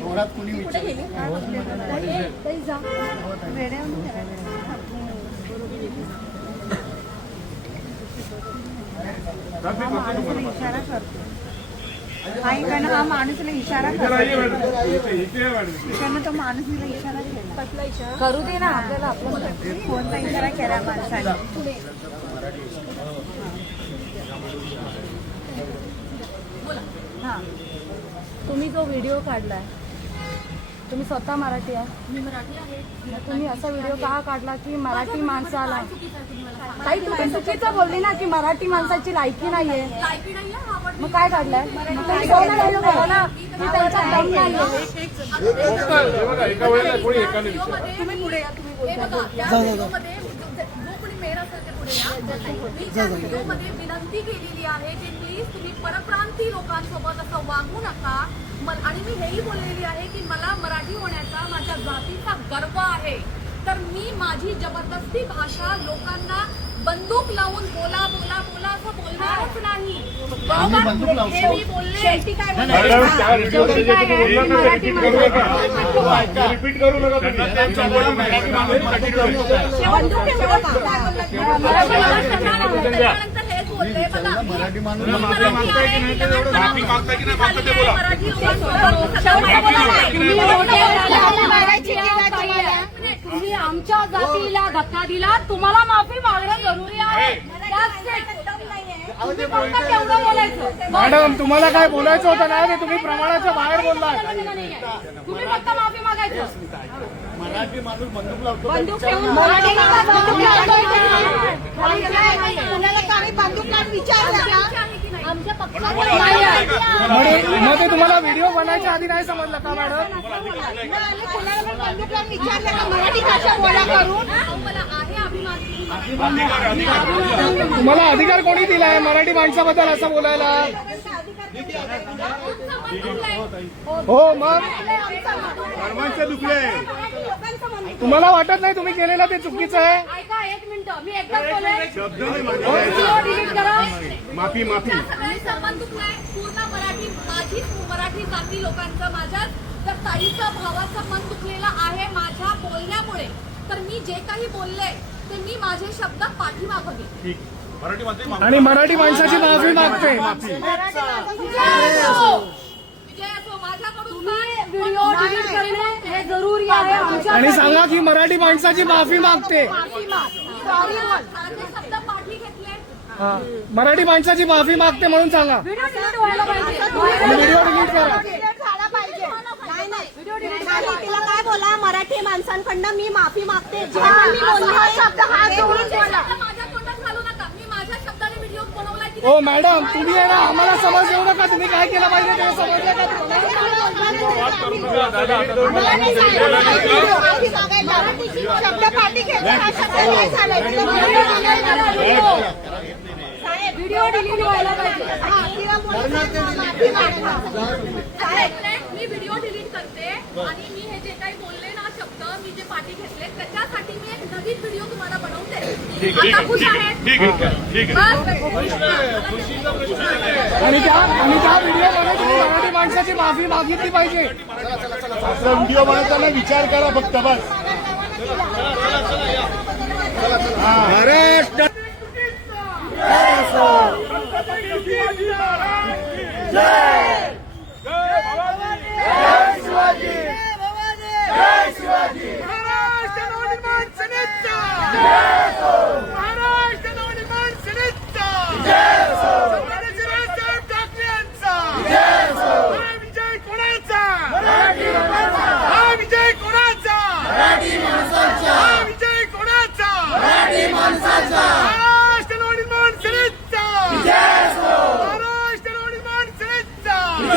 जोरात कुणी इशारा करतो हा इकडनं हा माणूसला इशारा करतो इकडनं तो माणूसला इशारा केला करू दे ना आपल्याला आपलं कोणता इशारा केला माणसाने. हा. तुम्ही जो व्हिडिओ काढलाय तुम्ही स्वतः मराठी आहे मी मराठी आहे. मग तुम्ही असा व्हिडिओ का काढला की मराठी माणसाला ताई तू पण चुकीचं बोलली ना की मराठी माणसाची लायकी नाहीये. लायकी नाही आहे मग काय काढलंय? मग तुम्ही दोन वेळेला बोला ना. की त्यांचा दम नाहीये. एका वेळेला कोणी एकाने तुम्ही पुढे या तुम्ही बघा त्या व्हिडिओमध्ये व्हिडिओमध्ये विनंती केलेली आहे की प्लीज तुम्ही परप्रांती लोकांसोबत असं वागू नका. आणि मी हेही बोललेली आहे की मला मराठी होण्याचा माझ्या जातीचा गर्व आहे. तर मी माझी जबरदस्ती भाषा लोकांना बंदूक लावून बोला बोला बोला असं बोलणारच नाही. हे मी बोलले शेवटी काय तुम्ही बोलला ना, मराठी repeat करू नका. माणसाला- रिपीट करू नका तुम्ही. आमच्या मराठी माणूस माफी की नाही ते बोला. तुम्ही जातीला धक्का दिला तुम्हाला माफी मागणं मॅडम तुम्हाला काय बोलायचं होतं ना ते तुम्ही प्रमाणाच्या बाहेर बोललाय तुम्ही फक्त माफी मागायचं मराठी माणूस बंदूक लावतो बंदूक ठेवून मराठी बंदूक आमच्या पक्षात नाही आहे. मग ते तुम्हाला व्हिडिओ बनायच्या आधी नाही समजलं का मॅडम अहो, मला आहे अभिमान तुम्हाला अधिकार कोणी दिलाय मराठी माणसाबद्दल असं बोलायला? हो मग? तुम्हाला वाटत नाही तुम्ही केलेलं ते चुकीचं आहे? ऐका एक मिनिट. मी एकदाच बोलेन. व्हिडिओ डिलीट करा. माफी माफी. पूर्ण मराठी माझीच मराठी जाती लोकांचं माझ्याच तर ताईचं भावाचं मन दुखलेलं आहे माझ्या बोलण्यामुळे. तर मी जे काही बोलले ते मी माझे शब्द पाठीमागं आणि मराठी माणसाची माफी मागते. विजय असो विजय असो. माझ्याकडून काय? व्हिडिओ डिलीट करणे हे जरुरी आहे. आमच्या आणि सांगा की मराठी माणसाची माफी मागते. माफी माग. सॉरी बोल माझे शब्द पाठी घेतले हा. मराठी माणसाची माफी मागते म्हणून सांगा. व्हिडिओ डिलीट व्हायला पाहिजे. आणि व्हिडिओ डिलीट करा. काय बोला मराठी माणसांकडनं मी माफी मागते जेव्हा मी बोलले शब्द हा जोडून तुमचे बोला शब्द माझ्या तोंडात घालू नका मी माझ्या शब्दाने व्हिडिओ बनवलाय की हो मॅडम तुम्ही आहे ना आम्हाला समज येऊ नका तुम्ही काय केलं पाहिजे ते समजलं का तुम्हाला शब्द पाठी घेतला हा शब्द काय झालाय व्हिडिओ डिलीट व्हायला पाहिजे आणि मी हे जे काही बोलले ना शब्द मी जे पाठी घेतले त्याच्यासाठी मी एक नवीन व्हिडिओ तुम्हाला बनवते. आता खुश आणि त्या आणि त्या व्हिडिओमध्ये तुम्ही मराठी माणसाची माफ़ी मागितली पाहिजे. व्हिडिओ बनवताना विचार करा फक्त बस. महाराष्ट्र जय